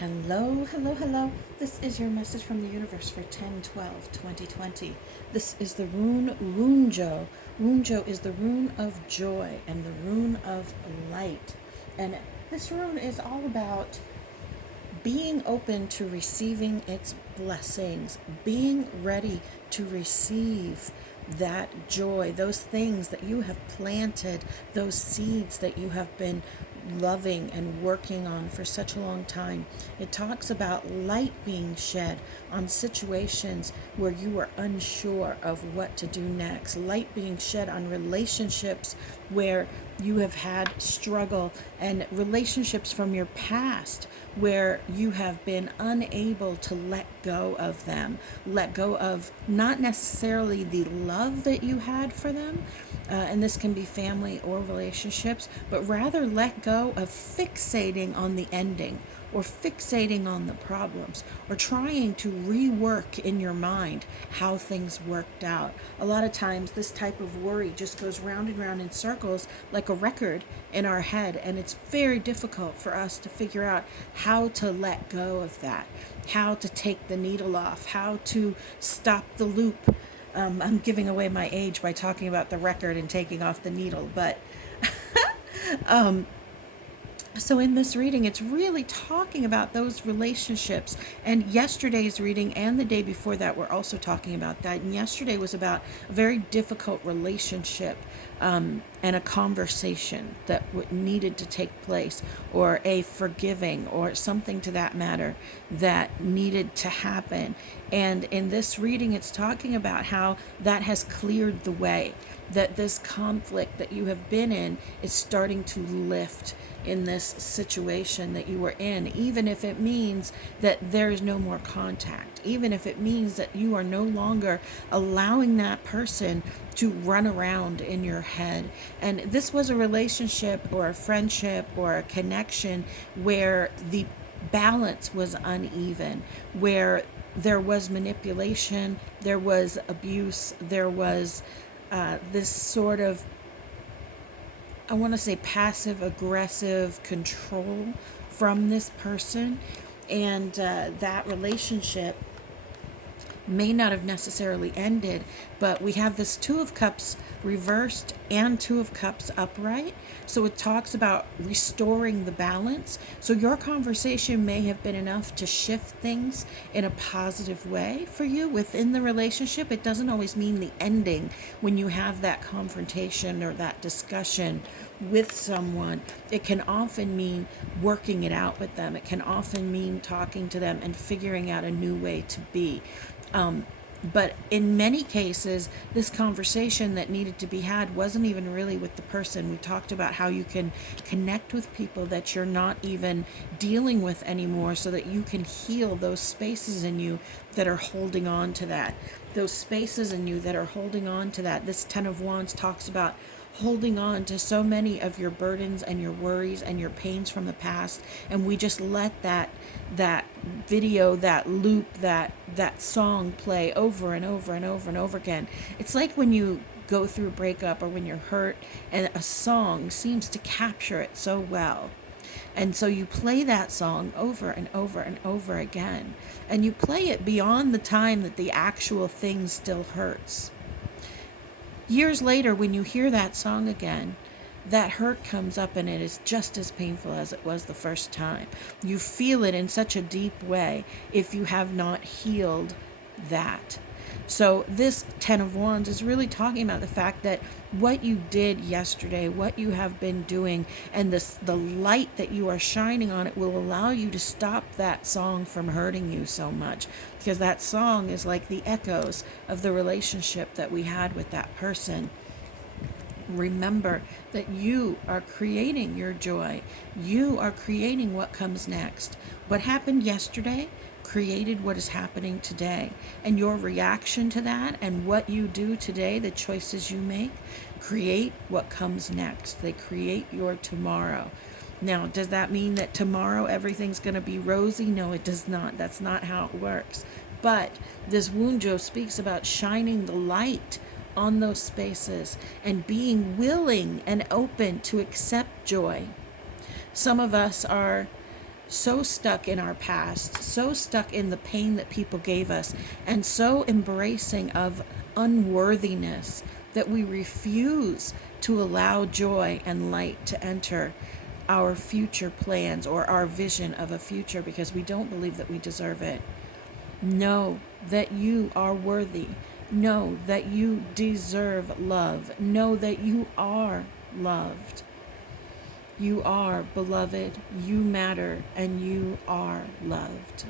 Hello, hello, hello. This is your message from the universe for 10/12/2020. This is the rune Runjo. Runjo is the rune of joy and the rune of light. And this rune is all about being open to receiving its blessings, being ready to receive that joy, those things that you have planted, those seeds that you have been loving and working on for such a long time. It talks about light being shed on situations where you were unsure of what to do next, light being shed on relationships where you have had struggle, and relationships from your past where you have been unable to let go of them, let go of not necessarily the love that you had for them, and this can be family or relationships, but rather let go of fixating on the ending or fixating on the problems or trying to rework in your mind how things worked out. A lot of times this type of worry just goes round and round in circles like a record in our head, and it's very difficult for us to figure out how to let go of that, how to take the needle off, how to stop the loop. I'm giving away my age by talking about the record and taking off the needle, but so in this reading, it's really talking about those relationships. And yesterday's reading and the day before that were also talking about that. And yesterday was about a very difficult relationship, and a conversation that needed to take place, or a forgiving, or something to that matter that needed to happen. And in this reading, it's talking about how that has cleared the way, that this conflict that you have been in is starting to lift in this situation that you were in, even if it means that there is no more contact, even if it means that you are no longer allowing that person to run around in your head. And this was a relationship or a friendship or a connection where the balance was uneven, where there was manipulation, there was abuse, there was this sort of, I want to say, passive aggressive control from this person. And that relationship may not have necessarily ended, but we have this Two of Cups reversed and Two of Cups upright. So it talks about restoring the balance. So your conversation may have been enough to shift things in a positive way for you within the relationship. It doesn't always mean the ending when you have that confrontation or that discussion with someone. It can often mean working it out with them. It can often mean talking to them and figuring out a new way to be. But in many cases, this conversation that needed to be had wasn't even really with the person. We talked about how you can connect with people that you're not even dealing with anymore, so that you can heal those spaces in you that are holding on to that. Those spaces in you that are holding on to that. This Ten of Wands talks about holding on to so many of your burdens and your worries and your pains from the past, and we just let that video, that loop, that song play over and over and over and over again. It's like when you go through a breakup or when you're hurt and a song seems to capture it so well, and so you play that song over and over and over again, and you play it beyond the time that the actual thing still hurts. Years later, when you hear that song again, that hurt comes up and it is just as painful as it was the first time. You feel it in such a deep way if you have not healed that. So this Ten of Wands is really talking about the fact that what you did yesterday, what you have been doing, and the light that you are shining on it will allow you to stop that song from hurting you so much, because that song is like the echoes of the relationship that we had with that person. Remember that you are creating your joy. You are creating what comes next. What happened yesterday created what is happening today. And your reaction to that and what you do today, the choices you make, create what comes next. They create your tomorrow. Now, does that mean that tomorrow everything's going to be rosy? No, it does not. That's not how it works. But this Wunjo speaks about shining the light on those spaces and being willing and open to accept joy. Some of us are so stuck in our past, so stuck in the pain that people gave us, and so embracing of unworthiness that we refuse to allow joy and light to enter our future plans or our vision of a future because we don't believe that we deserve it. Know that you are worthy. Know that you deserve love. Know that you are loved. You are beloved. You matter and you are loved.